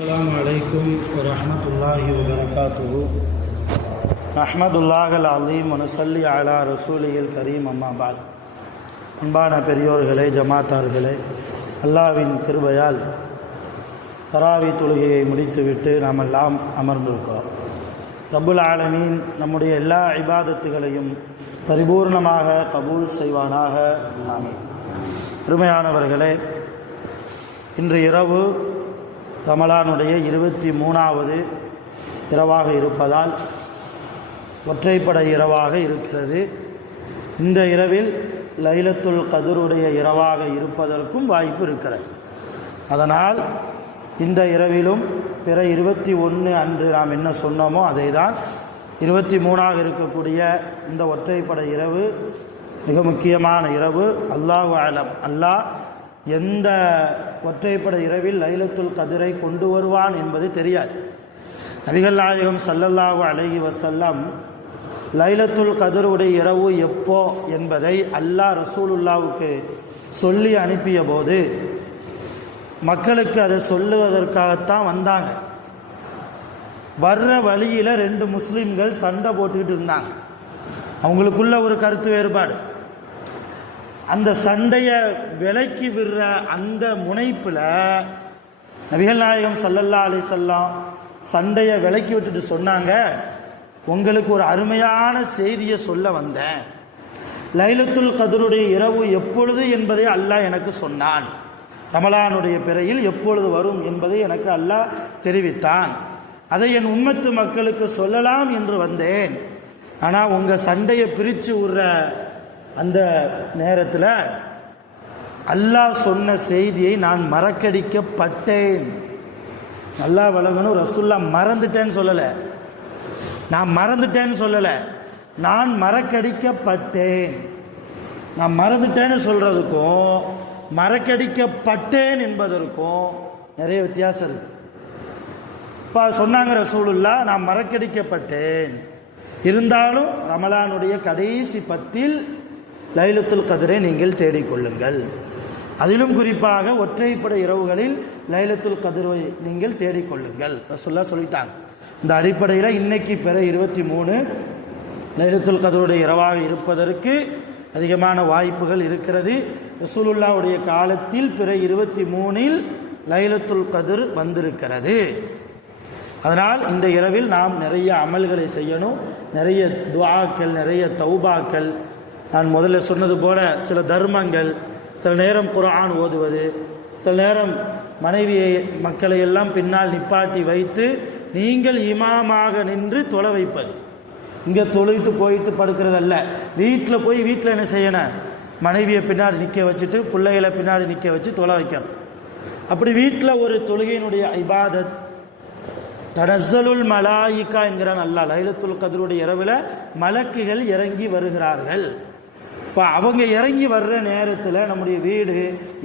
அஸ்ஸலாமு அலைக்கும் வரஹ்மத்துல்லாஹி வபரகாத்துஹு. அஹ்மதுல்லாஹல் அலீம் வனுஸல்லி அலா ரசூலில் கரீம். அம்மா பாத். அன்பான பெரியோர்களே, ஜமாத்தார்களே, அல்லாஹ்வின் கிருபையால் தராவி தொழுகையை முடித்துவிட்டு நாம் எல்லாம் அமர்ந்திருக்கிறோம். ரப்புல் ஆலமீன் நம்முடைய எல்லா இபாதத்துகளையும் பரிபூர்ணமாக கபூல் செய்வானாக. ஆமீன். பெருமையானவர்களே, இன்று இரவு ரமலானுடைய 23வது இரவாக இருப்பதால் ஒற்றைப்பட இரவாக இருக்கிறது. இந்த இரவில் லைலத்துல் கத்ருடைய இரவாக இருப்பதற்கும் வாய்ப்பு இருக்கிறது. அதனால் இந்த இரவிலும் பிற 21 அன்று நாம் என்ன சொன்னோமோ அதை தான் 23ஆக இருக்கக்கூடிய இந்த ஒற்றைப்பட இரவு மிக முக்கியமான இரவு. அல்லாஹு அலம், அல்லாஹ் எந்த ஒற்றைப்பட இரவில் லைலத்துல் கத்ரை கொண்டு வருவான் என்பது தெரியாது. நபிகள் நாயகம் ஸல்லல்லாஹு அலைஹி வஸல்லம் லைலத்துல் கத்ருடைய இரவு எப்போ என்பதை அல்லாஹ் ரசூலுல்லாவுக்கு சொல்லி அனுப்பிய போது மக்களுக்கு அதை சொல்லுவதற்காகத்தான் வந்தாங்க. வர்ற வழியில் 2 முஸ்லீம்கள் சண்டை போட்டுக்கிட்டு இருந்தாங்க. அவங்களுக்குள்ள ஒரு கருத்து வேறுபாடு. அந்த சண்டையை விலக்கி விடுற அந்த முனைப்பில் நபிகள் நாயகம் ஸல்லல்லாஹு அலைஹி வஸல்லம் சண்டையை விலக்கி விட்டுட்டு சொன்னாங்க, உங்களுக்கு ஒரு அருமையான செய்தியை சொல்ல வந்தேன். லைலத்துல் கத்ருடைய இரவு எப்பொழுது என்பதை அல்லாஹ் எனக்கு சொன்னான். ரமலானுடைய பிறையில் எப்பொழுது வரும் என்பதை எனக்கு அல்லாஹ் தெரிவித்தான். அதை என் உம்மத்து மக்களுக்கு சொல்லலாம் என்று வந்தேன். ஆனால் உங்கள் சண்டையை பிரித்து விடுற அந்த நேரத்தில் அல்லாஹ் சொன்ன செய்தியை நான் மறக்கடிக்கப்பட்டேன். நல்லா வழங்கணும், ரசூல்லா மறந்துட்டேன்னு சொல்லலை, நான் மறந்துட்டேன்னு சொல்லலை, நான் மறக்கடிக்கப்பட்டேன். நான் மறந்துட்டேன்னு சொல்றதுக்கும் மறக்கடிக்கப்பட்டேன் என்பதற்கும் நிறைய வித்தியாசம் இருக்கு. இப்போ சொன்னாங்க ரசூலுல்லா, நான் மறக்கடிக்கப்பட்டேன், இருந்தாலும் ரமலானுடைய கடைசி 10 லைலத்துல் கத்ரை நீங்கள் தேடிக்கொள்ளுங்கள். அதிலும் குறிப்பாக ஒற்றைப்படை இரவுகளில் லைலத்துல் கத்ரை நீங்கள் தேடிக்கொள்ளுங்கள் ரசூலுல்லா சொல்லிட்டாங்க. இந்த அடிப்படையில் இன்னைக்கு பிற 23 லைலத்துல் கத்ருடைய இரவாக இருப்பதற்கு அதிகமான வாய்ப்புகள் இருக்கிறது. ரசூலுல்லாவுடைய காலத்தில் பிற 23இல் லைலத்துல் கத்ர் வந்திருக்கிறது. அதனால் இந்த இரவில் நாம் நிறைய அமல்களை செய்யணும், நிறைய துஆக்கள், நிறைய தௌபாக்கள். நான் முதல்ல சொன்னது போல சில தர்மங்கள், சில நேரம் குர்ஆன் ஓதுவது, சில நேரம் மனைவியை மக்களை எல்லாம் பின்னால் நிப்பாட்டி வைத்து நீங்கள் இமாமாக நின்று தொலை வைப்பது. இங்கே தொழுவிட்டு போயிட்டு படுக்கிறதல்ல, வீட்டில் போய் வீட்டில் என்ன செய்யணும், மனைவியை பின்னாடி நிற்க வச்சுட்டு பிள்ளைகளை பின்னாடி நிற்க வச்சு தொலை வைக்கணும். அப்படி வீட்டில் ஒரு தொழுகையினுடைய இபாதத். தனஸ்ஸலுல் மலாயிகா என்கிறான் அல்லாஹ். லைலத்துல் கத்ருடைய இரவில் மலக்குகள் இறங்கி வருகிறார்கள். இப்போ அவங்க இறங்கி வர்ற நேரத்தில் நம்முடைய வீடு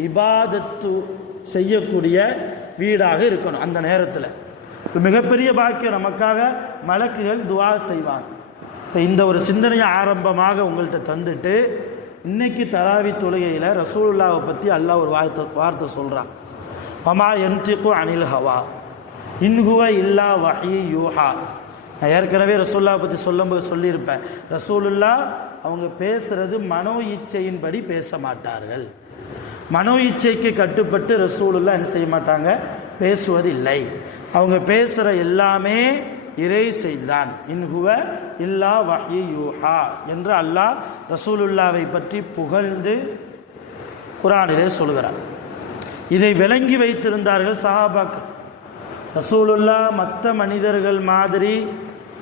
இபாதத்து செய்யக்கூடிய வீடாக இருக்கணும். அந்த நேரத்தில் மிகப்பெரிய பாக்கியம், நமக்காக மலக்குகள் துஆ செய்வாங்க. இப்போ இந்த ஒரு சிந்தனையை ஆரம்பமாக உங்கள்கிட்ட தந்துட்டு, இன்னைக்கு தராவி தொழுகையில் ரசூலுல்லாவை பற்றி அல்லாஹ் ஒரு வார்த்தை சொல்கிறான். வமா யன்திகு அனில் ஹவா இன் ஹுவ இல்லா வஹீ யூஹா. நான் ஏற்கனவே ரசூலுல்லாவை பற்றி சொல்லும்போது சொல்லியிருப்பேன், ரசூலுல்லா அவங்க பேசுறது மனோ இச்சையின்படி பேச மாட்டார்கள். மனோ இச்சைக்கு கட்டுப்பட்டு ரசூலுல்லா என்ன செய்ய மாட்டாங்க, பேசுவது இல்லை. அவங்க பேசுகிற எல்லாமே இறை செய்தான். இன் ஹுவ இல்லா வஹீ யூஹா என்று அல்லாஹ் ரசூலுல்லாவை பற்றி புகழ்ந்து குர்ஆனிலே சொல்கிறார். இதை விளங்கி வைத்திருந்தார்கள் சஹாபாக்கள். ரசூலுல்லா மற்ற மனிதர்கள் மாதிரி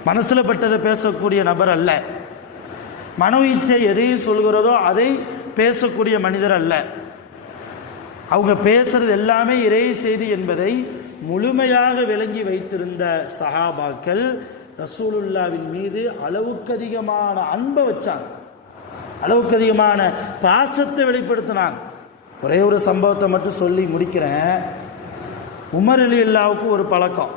மனசில் பட்டதை பேசக்கூடிய நபர் அல்ல. மனோ இச்சை எதை சொல்கிறதோ அதை பேசக்கூடிய மனிதர் அல்ல. அவங்க பேசுறது எல்லாமே இறை செய்தி என்பதை முழுமையாக விளங்கி வைத்திருந்த சஹாபாக்கள் ரசூலுல்லாவின் மீது அளவுக்கு அதிகமான அன்பை வச்சாங்க, அளவுக்கு அதிகமான பாசத்தை வெளிப்படுத்தினாங்க. ஒரே ஒரு சம்பவத்தை மட்டும் சொல்லி முடிக்கிறேன். உமர் ரலியல்லாஹுவுக்கு ஒரு பழக்கம்.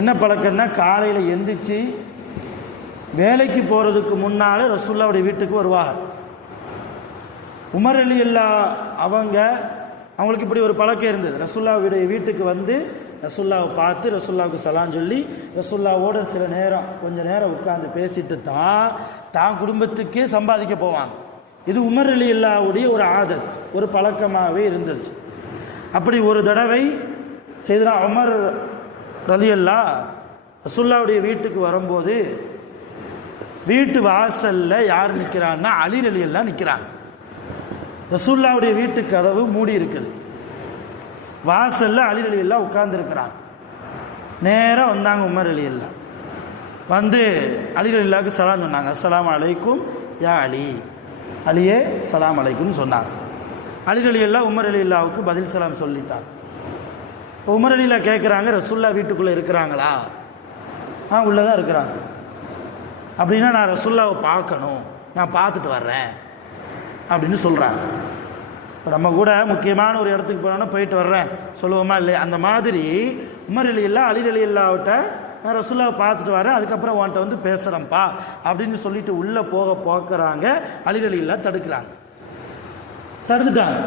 என்ன பழக்கம்னா, காலையில் எந்திரிச்சு வேலைக்கு போகிறதுக்கு முன்னால் ரசூலுல்லாவுடைய வீட்டுக்கு வருவாங்க. உமர் ரலியல்லாஹு அவங்க அவங்களுக்கு இப்படி ஒரு பழக்கம் இருந்தது. ரசூலுல்லாஹ்வுடைய வீட்டுக்கு வந்து ரசூல்லாவை பார்த்து ரசூல்லாவுக்கு சலாம் சொல்லி ரசூல்லாவோட சில நேரம் கொஞ்ச நேரம் உட்கார்ந்து பேசிட்டு தான் குடும்பத்துக்கே சம்பாதிக்க போவாங்க. இது உமர் ரலியல்லாஹுடைய ஒரு ஆதத், ஒரு பழக்கமாகவே இருந்துச்சு. அப்படி ஒரு தடவை சையதுனா உமர் ரலியல்லாஹ் ரசூல்லாவுடைய வீட்டுக்கு வரும்போது வீட்டு வாசல்ல யார் நிற்கிறான்னா அலி ரலியல்லாஹ் நிற்கிறாங்க. ரசூல்லாவுடைய வீட்டு கதவு மூடி இருக்குது. வாசல்ல அலி ரலியல்லாஹ் உட்கார்ந்து இருக்கிறாங்க. நேரம் வந்தாங்க உமர் ரலியல்லாஹ். வந்து அலி ரலியல்லாஹுக்கு சலாம் சொன்னாங்க. அஸ்ஸலாமு அலைக்கும் யா அலி, அலியே சலாம் அலைக்கும் சொன்னாங்க. அலி ரலியல்லாஹ் உமர் ரலியல்லாஹுக்கு பதில் சலாம் சொல்லிட்டாங்க. உமர் ரலியல்லாஹ் கேட்குறாங்க, ரசூல்லா வீட்டுக்குள்ளே இருக்கிறாங்களா? உள்ளதான் இருக்கிறாங்க. அப்படின்னா நான் ரசூல்லாவை பார்க்கணும், நான் பார்த்துட்டு வர்றேன் அப்படின்னு சொல்கிறாங்க. இப்போ நம்ம கூட முக்கியமான ஒரு இடத்துக்கு போனோன்னா போயிட்டு வர்றேன் சொல்லுவோமா இல்லையா? அந்த மாதிரி உமர் ரலியல்லாஹ் அலி ரலியல்லாஹ்விட்ட நான் ரசூல்லாவை பார்த்துட்டு வரேன், அதுக்கப்புறம் உன்கிட்ட வந்து பேசுகிறேன்ப்பா அப்படின்னு சொல்லிட்டு உள்ளே போக்குறாங்க. அலி ரலியல்லாஹ் தடுத்துட்டாங்க.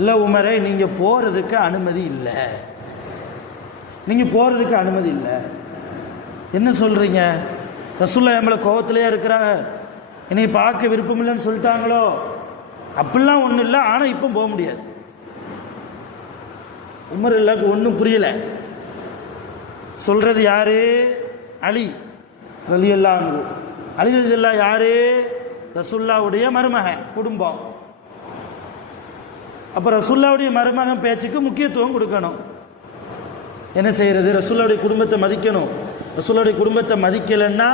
இல்லை உமரே, நீங்கள் போகிறதுக்கு அனுமதி இல்லை, நீங்கள் போகிறதுக்கு அனுமதி இல்லை. என்ன சொல்கிறீங்க? ரசூல்லா எம்மளை கோவத்திலே இருக்கிறாங்க, என்னை பார்க்க விருப்பம் இல்லைன்னு சொல்லிட்டாங்களோ? அப்படிலாம் ஒன்றும் இல்லை, ஆனால் இப்போ போக முடியாது. உமர் ரலியல்லாஹுக்கு ஒன்றும் புரியல. சொல்றது யாரு? அலி ரலியல்லாஹு. அலி ரலியல்லாஹு யாரு? ரசூல்லாவுடைய மருமகன், குடும்பம். அப்போ ரசூல்லாவுடைய மருமகன் பேச்சுக்கு முக்கியத்துவம் கொடுக்கணும். என்ன செய்யறது? ரசூல்லாவுடைய குடும்பத்தை மதிக்கணும். ரசூலுடைய குடும்பத்தை மதிக்கலைன்னா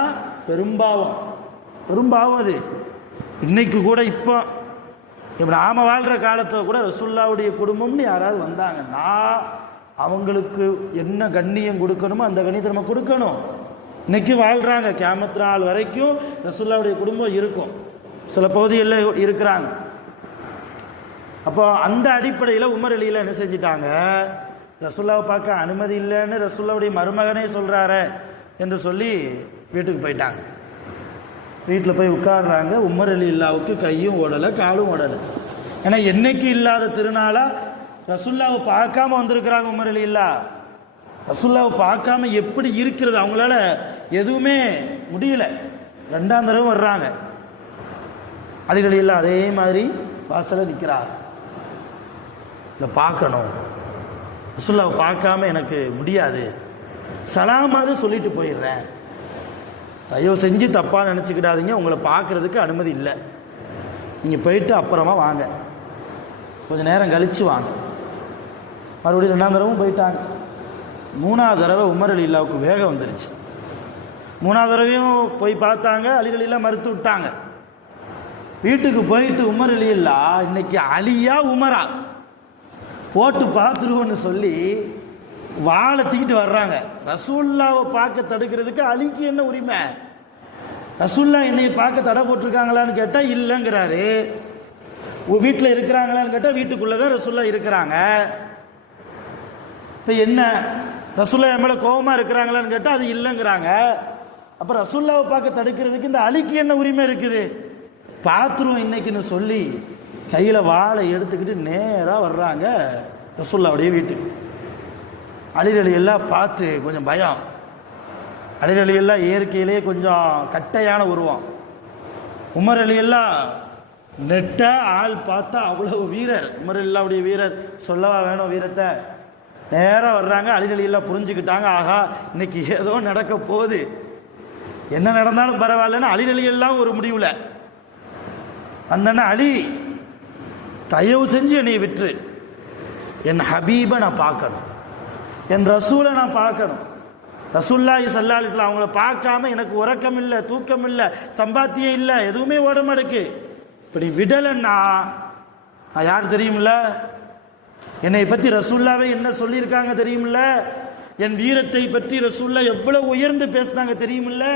பெரும்பாவம் அது. இன்னைக்கு கூட இப்போ நாம வாழ்கிற காலத்தை கூட ரசூலுல்லாவுடைய குடும்பம்னு யாராவது வந்தாங்கன்னா அவங்களுக்கு என்ன கண்ணியம் கொடுக்கணுமோ அந்த கண்ணியத்தை நம்ம கொடுக்கணும். இன்னைக்கு வாழ்கிறாங்க, கியாமத் நாள் வரைக்கும் ரசூலுல்லாவுடைய குடும்பம் இருக்கும், சில பகுதிகளில் இருக்கிறாங்க. அப்போ அந்த அடிப்படையில் உமர் ரலியல்லாஹு என்ன செஞ்சிட்டாங்க? ரசூல்லாவை பார்க்க அனுமதி இல்லைன்னு ரசூல்லாவுடைய மருமகனே சொல்கிறாரு என்று சொல்லி வீட்டுக்கு போயிட்டாங்க. வீட்டில் போய் உட்காடுறாங்க. உமர் ரலியல்லாஹுக்கு கையும் ஓடலை, காலும் ஓடலை. ஏன்னா என்னைக்கு இல்லாத திருநாளாக ரசூல்லாவை பார்க்காம வந்திருக்கிறாங்க. உமர் ரலியல்லாஹு ரசூல்லாவை பார்க்காம எப்படி இருக்கிறது? அவங்களால எதுவுமே முடியல. ரெண்டாம் தடவை வர்றாங்க. அலி ரலியல்லாஹு அதே மாதிரி வாசல நிற்கிறார். இதை பார்க்கணும், ரசூல்லாவை பார்க்காம எனக்கு முடியாது, சலாமாவது சொல்லிட்டு போயிடுறேன், தயவு செஞ்சு தப்பாக நினச்சிக்கிடாதீங்க, உங்களை பார்க்குறதுக்கு அனுமதி இல்லை, நீங்கள் போயிட்டு அப்புறமா வாங்க, கொஞ்சம் நேரம் கழித்து வாங்க. மறுபடியும் ரெண்டாம் தடவும் போயிட்டாங்க. மூணாவது தடவை உமர் ரலியல்லாஹுக்கு வேகம் வந்துருச்சு. மூணாவது தடவையும் போய் பார்த்தாங்க. அலி ரலியல்லாஹு மறுத்து விட்டாங்க. வீட்டுக்கு போயிட்டு உமர் ரலியல்லாஹு இன்னைக்கு அலியா உமரா போட்டு பார்த்துருவோன்னு சொல்லி வாழை தூக்கிட்டு வர்றாங்க. ரசூல்லாவை பார்க்க தடுக்கிறதுக்கு அலிக்கு என்ன உரிமை? ரசூல்லா என்னையை பார்க்க தடை போட்டிருக்காங்களான்னு கேட்டால் இல்லைங்கிறாரு. வீட்டில் இருக்கிறாங்களான்னு கேட்டால் வீட்டுக்குள்ளே தான் ரசூல்லா இருக்கிறாங்க. இப்போ என்ன, ரசூல்லா என் மேலே கோபமாக இருக்கிறாங்களான்னு கேட்டால் அது இல்லைங்கிறாங்க. அப்போ ரசூல்லாவை பார்க்க தடுக்கிறதுக்கு இந்த அலிக்கு என்ன உரிமை இருக்குது? பார்த்துருவோம் இன்னைக்குன்னு சொல்லி கையில் வாழை எடுத்துக்கிட்டு நேராக வர்றாங்க ரசூல்லாவுடைய வீட்டுக்கு. அலி ரலியல்லாஹு பார்த்து கொஞ்சம் பயம். அலி ரலியல்லாஹு இயற்கையிலே கொஞ்சம் கட்டையான உருவம். உமர் ரலியல்லாஹு நெட்ட ஆள் பார்த்தா அவ்வளவு வீரர். உமர் ரலியல்லாஹுடைய வீரர் சொல்லவா வேணும் வீரத்தை. நேராக வர்றாங்க. அலி ரலியல்லாஹு புரிஞ்சுக்கிட்டாங்க, ஆகா இன்னைக்கு ஏதோ நடக்க போகுது, என்ன நடந்தாலும் பரவாயில்லன்னு அலி ரலியல்லாஹு ஒரு முடிவில் அந்த அலி தயவு செஞ்சு என்னை விட்டுரு, என் ஹபீபை நான் பார்க்கணும், என் ரசூலை நான் பார்க்கணும். ரசூலுல்லாஹி ஸல்லல்லாஹு அலைஹி வஸல்லம் அவங்கள பார்க்காம எனக்கு உறக்கம் இல்லை, தூக்கம் இல்லை, சம்பாத்தியம் இல்லை, எதுவுமே ஓட மாட்டேக்கு. இப்படி விடலைன்னா நான் யார் தெரியுமில்ல? என்னை பற்றி ரசூலுல்லாவே என்ன சொல்லியிருக்காங்க தெரியுமில்ல? என் வீரத்தை பற்றி ரசூலுல்லாஹ் எவ்வளவு உயர்ந்து பேசினாங்க தெரியுமில்ல?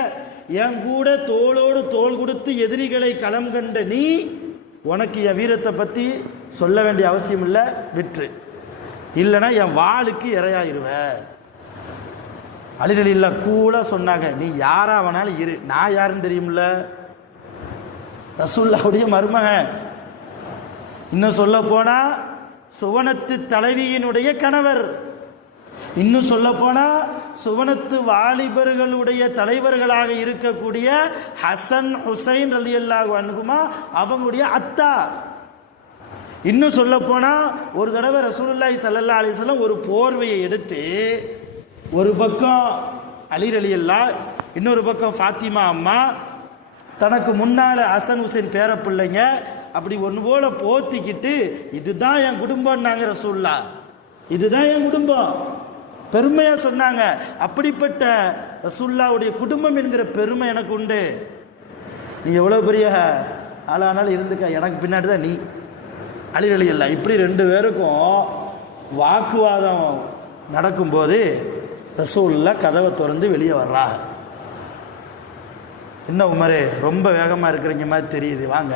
என் கூட தோளோடு தோள் கொடுத்து எதிரிகளை களம் கண்ட நீ, உனக்கு என் வீரத்தை பற்றி சொல்ல வேண்டிய அவசியம் இல்லை, விற்று, இல்லைன்னா என் வாளுக்கு இரையாயிருவ. அலி ரலியல்லாஹு கூட சொன்னாங்க, நீ யாரா வேணாலும் இரு, நான் யாருன்னு தெரியுமில்ல? ரசூலுல்லாஹுடைய மருமகன். இன்னும் சொல்ல போனா சுவனத்து தலைவியினுடைய கணவர். இன்னும் சொல்ல போனா சுவனத்து வாலிபர்களுடைய தலைவர்களாக இருக்கக்கூடிய ஹசன் ஹுசைன் ரலியல்லாஹு அன்ஹுமா அவங்களுடைய அத்தா. இன்னும் சொல்ல போனா ஒரு தடவை ரசூலுல்லாஹி ஸல்லல்லாஹு அலைஹி வஸல்லம் ஒரு போர்வையை எடுத்து ஒரு பக்கம் அலி ரலியல்லாஹ், இன்னொரு பக்கம் ஃபாத்திமா அம்மா, தனக்கு முன்னால ஹசன் ஹுசைன் பேர பிள்ளைங்க, அப்படி ஒன்று போல போத்திக்கிட்டு இதுதான் என் குடும்பம்னாங்க ரசூலுல்லாஹ், இதுதான் என் குடும்பம் பெருமையா சொன்னாங்க. அப்படிப்பட்ட ரசூலுல்லாஹ்வுடைய குடும்பம் என்கிற பெருமை எனக்கு உண்டு. நீ எவ்வளவு பெரிய ஆளானாலும் இருந்துக்க, எனக்கு பின்னாடி தான் நீ. அலி ரலியல்லாஹ் இப்படி ரெண்டு பேருக்கும் வாக்குவாதம் நடக்கும்போது ரசூலுல்லாஹ் கதவை திறந்து வெளியே வர்றா. என்ன உமரே ரொம்ப வேகமா இருக்கிறீங்க மாதிரி தெரியுது, வாங்க.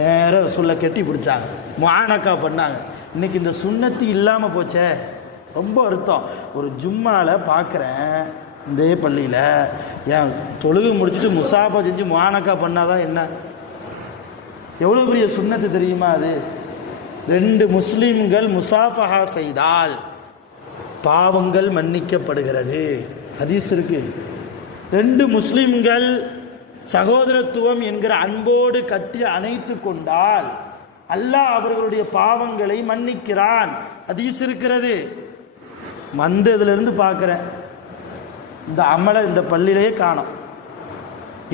நேரம் ரசூலுல்லாஹ் கெட்டி பிடிச்சாங்க, முஆனகா பண்ணாங்க. இன்னைக்கு இந்த சுன்னத்து இல்லாம போச்சே, ரொம்ப வருத்தம். ஒரு ஜும்மால பார்க்குறேன் இந்த பள்ளியில், ஏன் தொழுகு முடிச்சுட்டு முசாஃபா செஞ்சு முஆனகா பண்ணாதான் என்ன? எவ்வளோ பெரிய சுன்னத்து தெரியுமா அது? ரெண்டு முஸ்லிம்கள் முசாஃபஹா செய்தால் பாவங்கள் மன்னிக்கப்படுகிறது, ஹதீஸ் இருக்கு. ரெண்டு முஸ்லிம்கள் சகோதரத்துவம் என்கிற அன்போடு கட்டி அணைத்து கொண்டால் அல்லாஹ் அவர்களுடைய பாவங்களை மன்னிக்கிறான், ஹதீஸ் இருக்கிறது. இதிலிருந்து பார்க்குறேன் இந்த அமலை இந்த பள்ளியிலேயே காணோம்.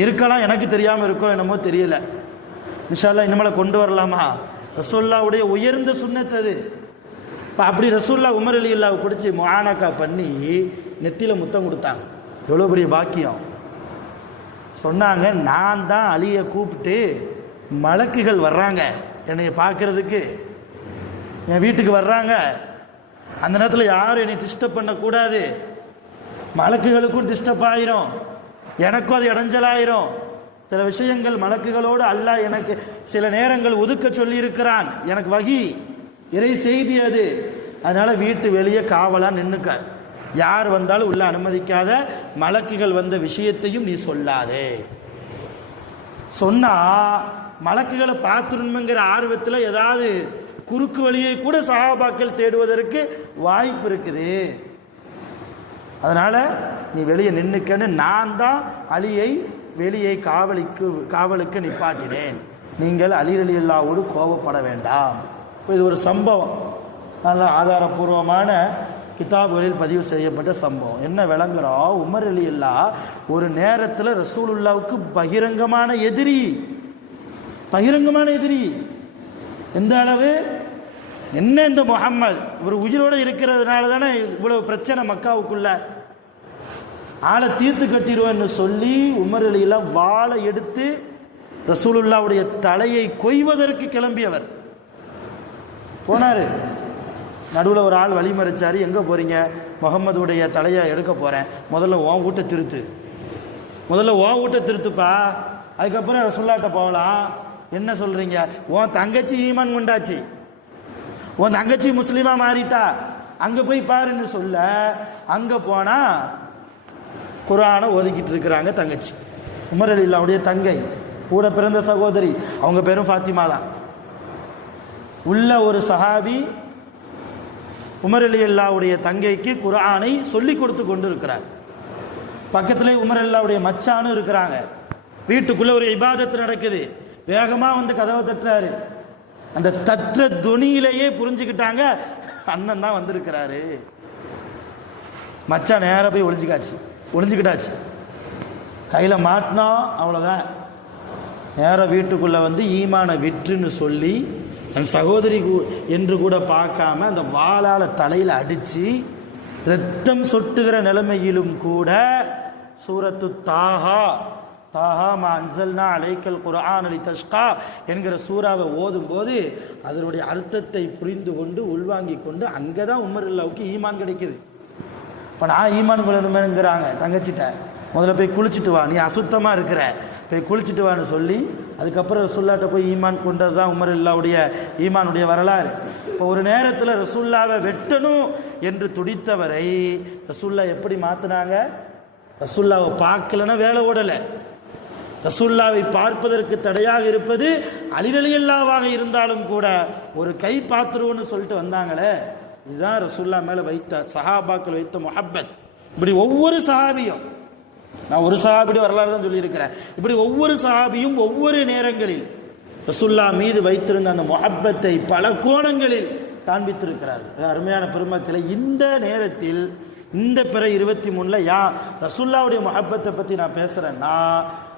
இருக்கலாம், எனக்கு தெரியாமல் இருக்கோ என்னமோ தெரியல. இன்ஷா அல்லாஹ் இனிமேல கொண்டு வரலாமா? ரசூலுல்லாஹ்வுடைய உயர்ந்த சுன்னத் அது. இப்போ அப்படி ரசூலுல்லாஹ் உமர் ரலியல்லாஹு பிடிச்சி முஆனகா பண்ணி நெத்தியில் முத்தம் கொடுத்தாங்க. எவ்வளோ பெரிய பாக்கியம். சொன்னாங்க, நான் தான் அலியை கூப்பிட்டு மலக்குகள் வர்றாங்க என்னை பார்க்கறதுக்கு, என் வீட்டுக்கு வர்றாங்க. அந்த நேரத்தில் யாரும் என்னை டிஸ்டர்ப் பண்ணக்கூடாது, மலக்குகளுக்கும் டிஸ்டர்ப் ஆயிரும், எனக்கும் அது இடைஞ்சலாயிரும். சில விஷயங்கள் மலக்குகளோடு அல்லாஹ் எனக்கு சில நேரங்கள் ஒதுக்க சொல்லி இருக்கிறான், எனக்கு வகி இறை செய்தி அது. அதனால வீட்டு வெளியே காவலா நின்னுக்க, யார் வந்தாலும் உள்ள அனுமதிக்காத, மலக்குகள் வந்த விஷயத்தையும் நீ சொல்லாதே. சொன்னா மலக்குகளை பார்த்துருங்கிற ஆர்வத்தில் ஏதாவது குறுக்கு வழியை கூட சஹாபாக்கள் தேடுவதற்கு வாய்ப்பு இருக்குது. அதனால நீ வெளியே நின்னுக்கன்னு நான் தான் அலியை வெளியே காவலுக்கு நிப்பாட்டினேன். நீங்கள் அலி ரலியல்லாஹுவோடு கோபப்பட வேண்டாம். இது ஒரு சம்பவம், நல்ல ஆதாரபூர்வமான கிதாபுகளில் பதிவு செய்யப்பட்ட சம்பவம். என்ன விளங்குறோம்? உமர் ரலியல்லாஹு ஒரு நேரத்தில் ரசூலுல்லாஹ்வுக்கு பகிரங்கமான எதிரி. எந்த அளவு? என்ன இந்த முஹம்மது ஒரு உயிரோடு இருக்கிறதுனால தானே இவ்வளவு பிரச்சனை மக்காவுக்குள்ள, ஆளை தீர்த்து கட்டிடுவேன்னு சொல்லி உமர் ரலியல்லாஹு வாளை எடுத்து ரசூலுல்லாஹ்வுடைய தலையை கொய்வதற்கு கிளம்பியவர் போனாரு. நடுவில் ஒரு ஆள் வழிமறிச்சாரு, எங்கே போறீங்க? முகம்மதுடைய தலையை எடுக்க போறேன், முதல்ல உன் வீட்டை திருத்துப்பா, அதுக்கப்புறம் ரசூலுல்லாஹ்ட்ட போகலாம். என்ன சொல்றீங்க? உன் தங்கச்சி ஈமான் கொண்டாச்சு, உன் தங்கச்சி முஸ்லீமா மாறிட்டா, அங்க போய் பாருன்னு சொல்ல அங்க போனா குர்ஆனை ஓதிக்கிட்டு இருக்கிறாங்க தங்கச்சி, உமர் ரலியல்லாஹுடைய தங்கை, கூட பிறந்த சகோதரி, அவங்க பேரும் ஃபாத்திமா தான். உள்ள ஒரு சஹாபி உமர் ரலியல்லாஹுடைய தங்கைக்கு குர்ஆனை சொல்லி கொடுத்து கொண்டு இருக்கிறார். பக்கத்திலே உமர் ரலியல்லாஹுடைய மச்சானும் இருக்கிறாங்க. வீட்டுக்குள்ள ஒரு இபாதத்து நடக்குது, வேகமா வந்து கதவை தட்டுறாரு. அந்த தட்டுற துணியிலேயே புரிஞ்சுக்கிட்டாங்க அண்ணன் தான் வந்திருக்கிறாரு. மச்சான் நேராக போய் ஒளிஞ்சுக்கிட்டாச்சு, கையில் மாட்டினா அவ்வளோதான். நேராக வீட்டுக்குள்ளே வந்து ஈமான விற்றுன்னு சொல்லி என் சகோதரி என்று கூட பார்க்காம அந்த வாளால் தலையில் அடித்து ரத்தம் சொட்டுகிற நிலைமையிலும் கூட சூரத்து தாஹா மா அன்சல்னா அலைக்கல் குர்ஆன லிதஷ்கா என்கிற சூறாவை ஓதும் போது அதனுடைய அர்த்தத்தை புரிந்து கொண்டு உள்வாங்கி கொண்டு அங்கே தான் உமர் ரலியல்லாஹுவுக்கு ஈமான் கிடைக்குது. இப்போ நான் ஈமான் கொள்ளணுமேங்கிறாங்க தங்கச்சிட்ட, முதல்ல போய் குளிச்சுட்டு வா, நீ அசுத்தமாக இருக்கிற, போய் குளிச்சுட்டு வான்னு சொல்லி அதுக்கப்புறம் ரசூலுல்லாஹ்ட்ட போய் ஈமான் கொண்டது தான் உமர் ரலியல்லாஹுடைய ஈமானுடைய வரலாறு. இப்போ ஒரு நேரத்தில் ரசூலுல்லாஹ்வை வெட்டணும் என்று துடித்தவரை ரசூலுல்லாஹ் எப்படி மாற்றினாங்க? ரசூலுல்லாஹ்வை பார்க்கலன்னா வேலை ஓடலை. ரசூலுல்லாஹ்வை பார்ப்பதற்கு தடையாக இருப்பது அலி ரலியல்லாஹுவாக இருந்தாலும் கூட ஒரு கை பார்த்துருவோன்னு சொல்லிட்டு வந்தாங்களே, இதுதான் ரசூல்லா மேல வைத்த சஹாபாக்கள் வைத்த முஹப்பத். இப்படி ஒவ்வொரு சஹாபியும், நான் ஒரு சஹாபியோட வரலாறு தான் சொல்லியிருக்கிறேன், இப்படி ஒவ்வொரு சஹாபியும் ஒவ்வொரு நேரங்களில் ரசூல்லா மீது வைத்திருந்த அந்த முஹப்பத்தை பல கோணங்களில் காண்பித்திருக்கிறார்கள். அருமையான பெருமக்களை, இந்த நேரத்தில் இந்த பிற 23ல் ரசூல்லாவுடைய முஹப்பத்தை பற்றி நான் பேசுகிறேன்னா,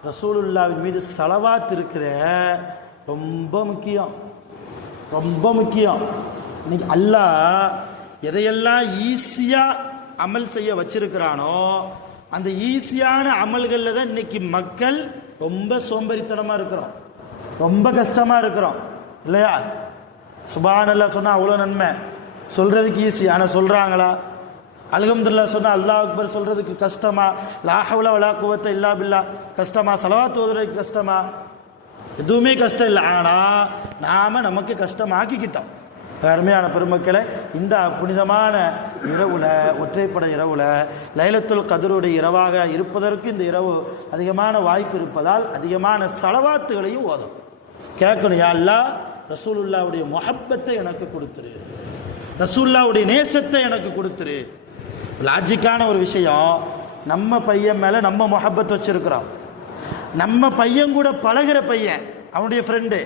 ரசூலுல்லாவின் மீது ஸலவாத் இருக்கிற ரொம்ப முக்கியம், ரொம்ப முக்கியம். இன்னைக்கு அல்லாஹ் எதையெல்லாம் ஈஸியாக அமல் செய்ய வச்சிருக்கிறானோ அந்த ஈஸியான அமல்களில் தான் இன்னைக்கு மக்கள் ரொம்ப சோம்பேறித்தனமாக இருக்கிறோம், ரொம்ப கஷ்டமாக இருக்கிறோம் இல்லையா? சுப்ஹானல்லாஹ் சொன்னால் அவ்வளோ நன்மை, சொல்கிறதுக்கு ஈஸி, ஆனால் சொல்கிறாங்களா? அல்ஹம்துலில்லாஹ் சொன்னால் அல்லாஹ் அக்பர் சொல்கிறதுக்கு கஷ்டமா? லா ஹவ்ல வலா குவத்த இல்லா பில்லா கஷ்டமா? ஸலவாத் ஓதுறதுக்கு கஷ்டமா? எதுவுமே கஷ்டம் இல்லை. ஆனால் நாம் நமக்கு கஷ்டமாக்கிக்கிட்டோம். அருமையான பெருமக்களை, இந்த புனிதமான இரவுல, ஒற்றைப்படை இரவுல, லைலத்துல் கத்ருடைய இரவாக இருப்பதற்கு இந்த இரவு அதிகமான வாய்ப்பு இருப்பதால் அதிகமான ஸலவாத்துகளையும் ஓதும். கேட்கணும், யா அல்லாஹ் ரசூலுல்லாவுடைய முஹப்பத்தை எனக்கு கொடுத்துரு, ரசூலுல்லாவுடைய நேசத்தை எனக்கு கொடுத்துரு. லாஜிக்கான ஒரு விஷயம், நம்ம பையன் மேலே நம்ம முஹப்பத் வச்சிருக்கிறோம், நம்ம பையன் கூட பழகிற பையன், அவனுடைய ஃப்ரெண்டு,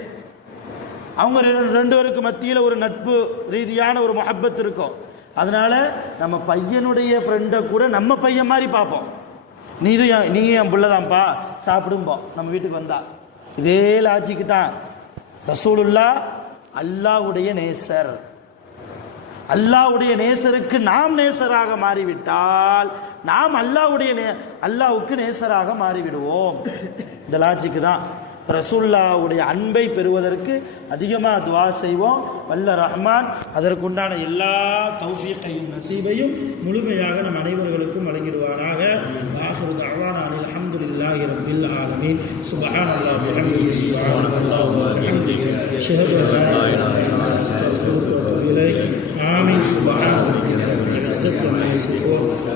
அவங்க ரெண்டு பேருக்கு மத்தியில் ஒரு நட்பு ரீதியான ஒரு முஹப்பத் இருக்கும். அதனால நம்ம பையனுடைய ஃப்ரெண்டை கூட நம்ம பையன் மாதிரி பார்ப்போம். நீங்க என் பிள்ளைதான்ப்பா சாப்பிடும்போம் நம்ம வீட்டுக்கு வந்தா. இதே லாஜிக்கு தான் ரசூலுல்லாஹ் அல்லாஹ்வுடைய நேசர். அல்லாஹ்வுடைய நேசருக்கு நாம் நேசராக மாறிவிட்டால் நாம் அல்லாஹ்வுக்கு நேசராக மாறிவிடுவோம். இந்த லாஜிக்கு தான் ரசூலுல்லாஹ்வுடைய அன்பை பெறுவதற்கு அதிகமாக துஆ செய்வோம். வல்ல ரஹ்மான் அதற்குண்டான எல்லா தௌஃபீகையும் நசீபையும் முழுமையாக நம் அனைவர்களுக்கும் வழங்கிடுவானாக. ஆகிரு தஅவானா அல்ஹம்துலில்லாஹி ரப்பில் ஆலமீன். சுப்ஹானல்லாஹி வ பிஹம்திஹி, சுப்ஹானல்லாஹி வ பிஹம்திஹி, அஷ்ஹது அன் லா இலாஹா இல்லல்லாஹ் அஸ்தக்ஃபிருக வ அத்தூபு இலைக். ஆமீன். சுப்ஹானல்லாஹி வ பிஹம்திஹி,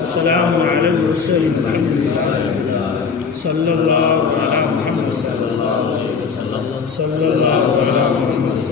வஸ்ஸலாமு அலல் முர்ஸலீன், அல்ஹம்துலில்லாஹி ரப்பில் ஆலமீன். ஸல்லல்லாஹு அலா முஹம்மத் ஸல்லல்லாஹு அலைஹி வஸல்லம். ஸல்லல்லாஹு அலா முஹம்மத்.